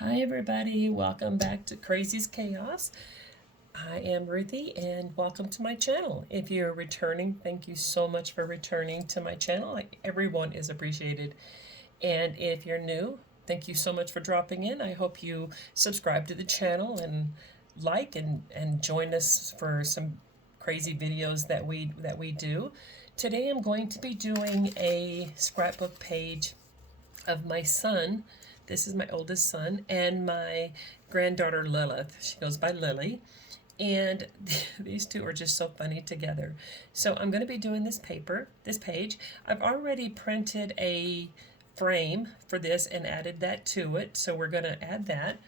Hi everybody, welcome back to Crazy's Chaos. I am Ruthie and welcome to my channel. If you're returning, thank you so much for returning to my channel. Everyone is appreciated. And if you're new, thank you so much for dropping in. I hope you subscribe to the channel and like and join us for some crazy videos that we do. Today I'm going to be doing a scrapbook page of my son. This is my oldest son and my granddaughter Lilith. She goes by Lily. And these two are just so funny together. So I'm going to be doing this page. I've already printed a frame for this and added that to it. So we're going to add that.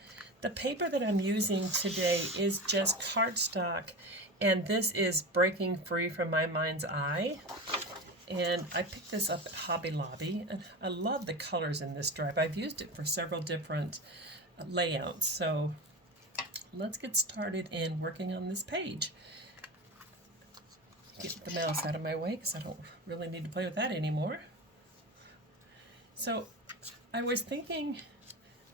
The paper that I'm using today is just cardstock, and this is Breaking Free from My Mind's Eye. And I picked this up at Hobby Lobby, and I love the colors in this stripe. I've used it for several different layouts. So let's get started in working on this page. Get the mouse out of my way because I don't really need to play with that anymore. So I was thinking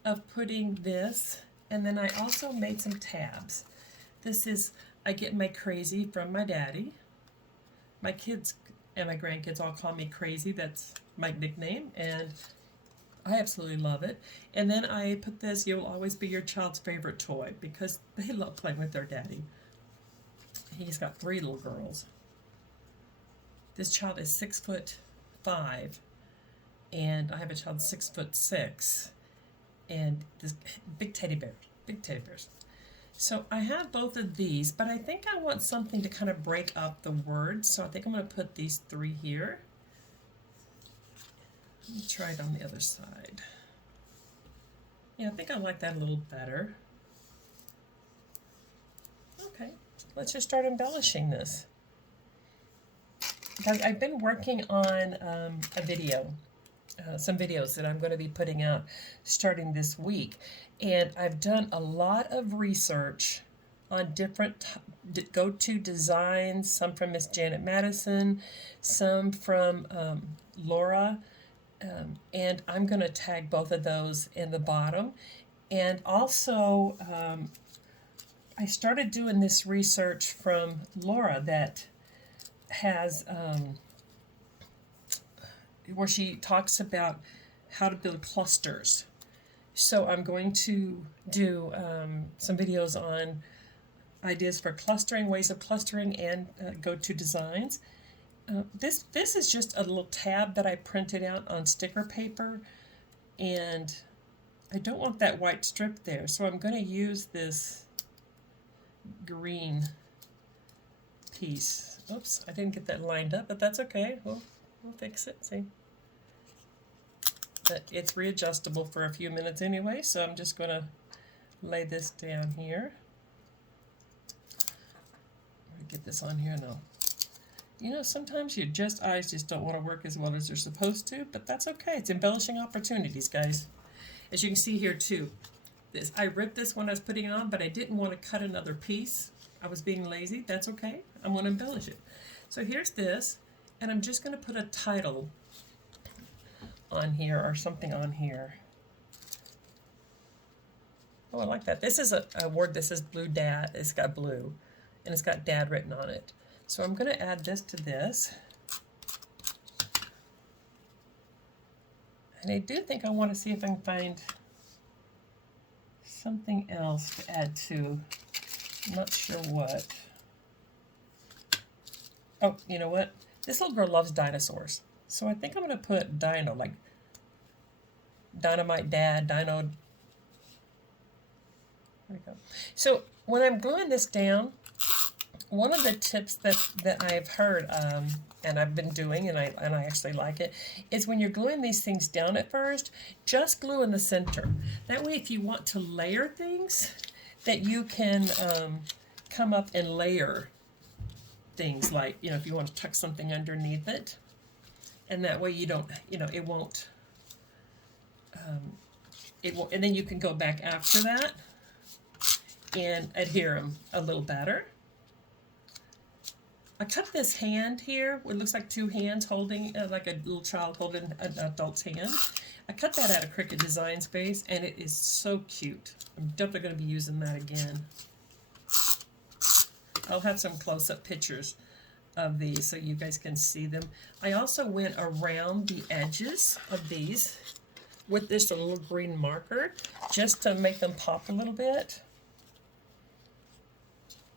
of putting this, and then I also made some tabs. This is, I get my crazy from my daddy. My kids and my grandkids all call me Crazy. That's my nickname, and I absolutely love it. And then I put this, "You will always be your child's favorite toy," because they love playing with their daddy. He's got 3 little girls. This child is 6'5", and I have a child 6'6", and this big teddy bears. So I have both of these, but I think I want something to kind of break up the words. So I think I'm going to put these 3 here. Let me try it on the other side. Yeah, I think I like that a little better. Okay, let's just start embellishing this. I've been working on a video. Some videos that I'm going to be putting out starting this week. And I've done a lot of research on different go-to designs, some from Miss Janet Madison, some from Laura, and I'm going to tag both of those in the bottom. And also, I started doing this research from Laura that has where she talks about how to build clusters. So I'm going to do some videos on ideas for clustering, ways of clustering, and go-to designs. This is just a little tab that I printed out on sticker paper, and I don't want that white strip there, so I'm going to use this green piece. Oops, I didn't get that lined up, but that's okay. We'll fix it. See? But it's readjustable for a few minutes anyway, so I'm just going to lay this down here. I'm going to get this on here now. You know, sometimes your eyes just don't want to work as well as they're supposed to, but that's okay. It's embellishing opportunities, guys. As you can see here too, I ripped this when I was putting it on, but I didn't want to cut another piece. I was being lazy. That's okay. I'm going to embellish it. So here's this, and I'm just going to put a title on here or something on here. Oh, I like that. This is a word. This is Blue Dad. It's got blue, and it's got Dad written on it. So I'm going to add this to this. And I do think I want to see if I can find something else to add to. I'm not sure what. Oh, you know what? This little girl loves dinosaurs. So I think I'm going to put Dino, like Dynamite Dad, Dino. There we go. So when I'm gluing this down, one of the tips that I've heard and I've been doing, and I actually like it, is when you're gluing these things down at first, just glue in the center. That way, if you want to layer things, that you can come up and layer things, like, you know, if you want to tuck something underneath it. And that way you don't, you know, it won't, and then you can go back after that and adhere them a little better. I cut this hand here, it looks like 2 hands holding, like a little child holding an adult's hand. I cut that out of Cricut Design Space, and it is so cute. I'm definitely going to be using that again. I'll have some close-up pictures of these so you guys can see them. I also went around the edges of these with this little green marker just to make them pop a little bit.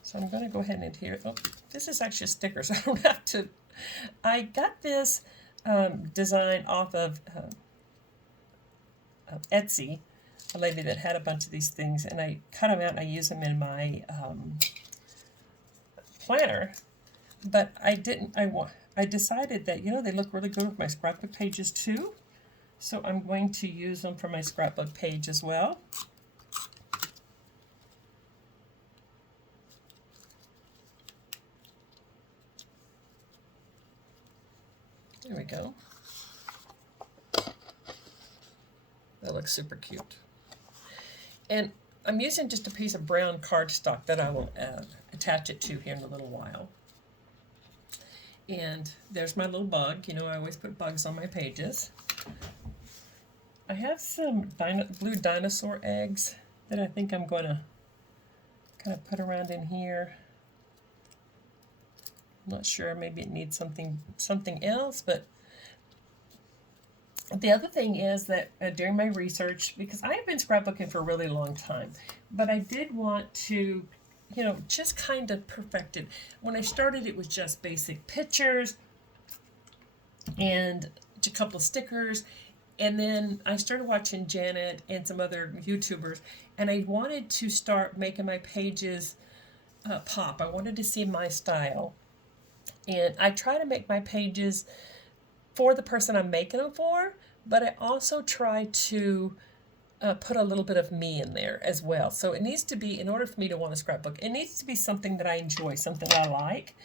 So I'm going to go ahead and adhere. Oh, this is actually a sticker, so I don't have to. I got this design off of Etsy, a lady that had a bunch of these things, and I cut them out and I use them in my planner. But I didn't. I decided that, you know, they look really good with my scrapbook pages too. So I'm going to use them for my scrapbook page as well. There we go. That looks super cute. And I'm using just a piece of brown cardstock that I will attach it to here in a little while. And there's my little bug. You know, I always put bugs on my pages. I have some blue dinosaur eggs that I think I'm going to kind of put around in here. I'm not sure, maybe it needs something else, but the other thing is that during my research, because I have been scrapbooking for a really long time, but I did want to, you know, just kind of perfect it. When I started, it was just basic pictures and a couple of stickers, and then I started watching Janet and some other YouTubers, and I wanted to start making my pages pop. I wanted to see my style. And I try to make my pages for the person I'm making them for, but I also try to put a little bit of me in there as well. So it needs to be, in order for me to want a scrapbook, it needs to be something that I enjoy, something I like.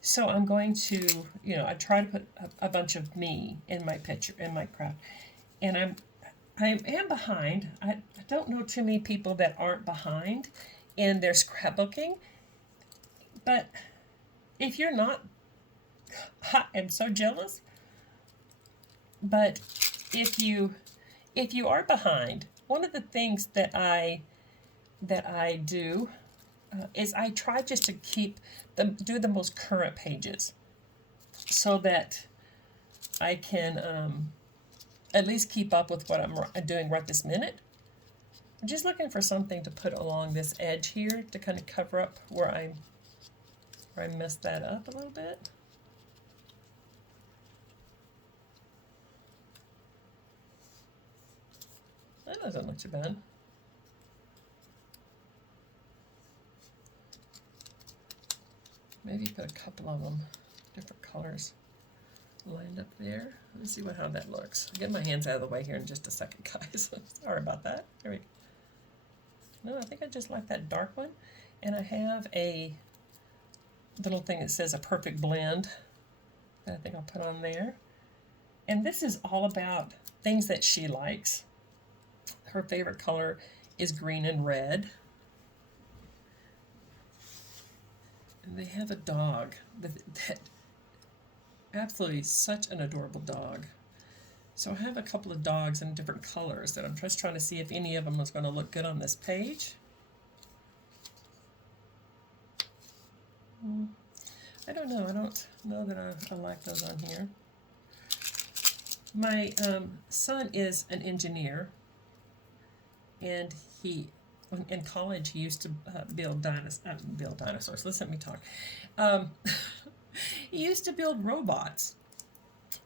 So I'm going to, you know, I try to put a bunch of me in my picture, in my craft. And I am behind. I don't know too many people that aren't behind in their scrapbooking, but if you're not, I am so jealous. But if you are behind, one of the things that I do is I try just to do the most current pages, so that I can at least keep up with what I'm doing right this minute. I'm just looking for something to put along this edge here to kind of cover up where I messed that up a little bit. That doesn't look too bad. Maybe put a couple of them, different colors, lined up there. Let's see how that looks. I'll get my hands out of the way here in just a second, guys. Sorry about that. Here we go. No, I think I just like that dark one. And I have a little thing that says a perfect blend that I think I'll put on there. And this is all about things that she likes. Her favorite color is green and red. And they have a dog that absolutely such an adorable dog. So I have a couple of dogs in different colors that I'm just trying to see if any of them is going to look good on this page. I don't know. I don't know that I like those on here. My son is an engineer, and he, in college, he used to build dinosaurs. Listen to me talk. He used to build robots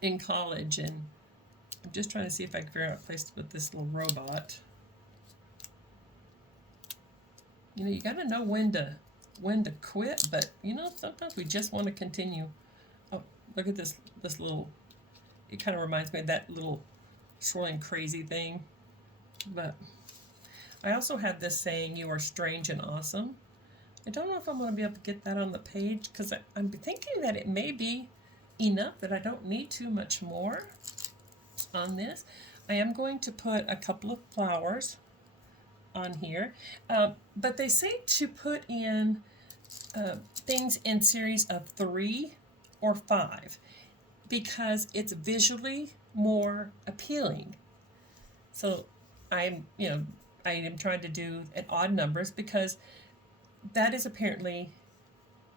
in college, and I'm just trying to see if I can figure out a place to put this little robot. You know, you got to know when to quit, but you know, sometimes we just want to continue. Oh, look at this little, it kind of reminds me of that little swirling crazy thing. But I also have this saying, "You are strange and awesome." I don't know if I'm going to be able to get that on the page, because I'm thinking that it may be enough, that I don't need too much more on this. I am going to put a couple of flowers on here, but they say to put in things in series of 3 or 5 because it's visually more appealing. So I'm, I am trying to do at odd numbers because that is apparently,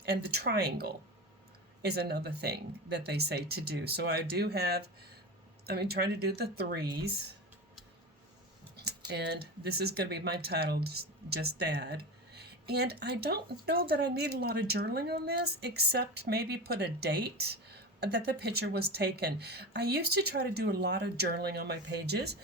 and the triangle is another thing that they say to do. So I do have, trying to do the threes, and this is going to be my title, just Dad. And I don't know that I need a lot of journaling on this, except maybe put a date that the picture was taken. I used to try to do a lot of journaling on my pages,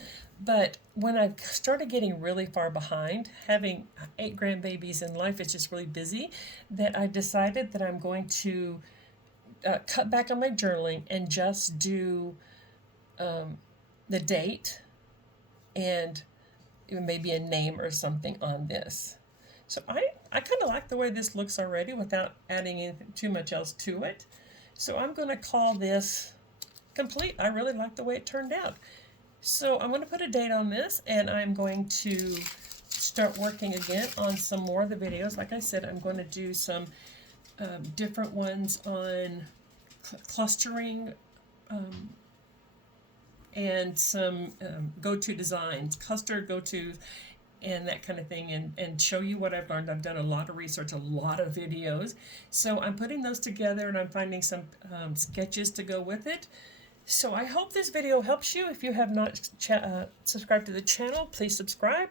but when I started getting really far behind, having 8 grandbabies in life, it's just really busy, that I decided that I'm going to cut back on my journaling and just do the date and maybe a name or something on this. So I kind of like the way this looks already without adding anything, too much else to it. So I'm going to call this complete. I really like the way it turned out. So I'm going to put a date on this, and I'm going to start working again on some more of the videos. Like I said, I'm going to do some different ones on clustering and some go-to designs, cluster go-to, and that kind of thing, and show you what I've learned. I've done a lot of research, a lot of videos. So I'm putting those together, and I'm finding some sketches to go with it. So I hope this video helps you. If you have not subscribed to the channel, please subscribe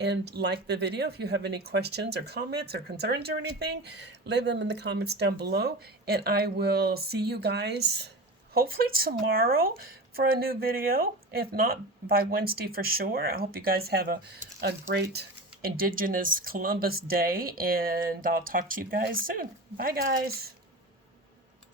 and like the video. If you have any questions or comments or concerns or anything, leave them in the comments down below. And I will see you guys hopefully tomorrow for a new video, if not by Wednesday for sure. I hope you guys have a great Indigenous Columbus Day, and I'll talk to you guys soon. Bye, guys.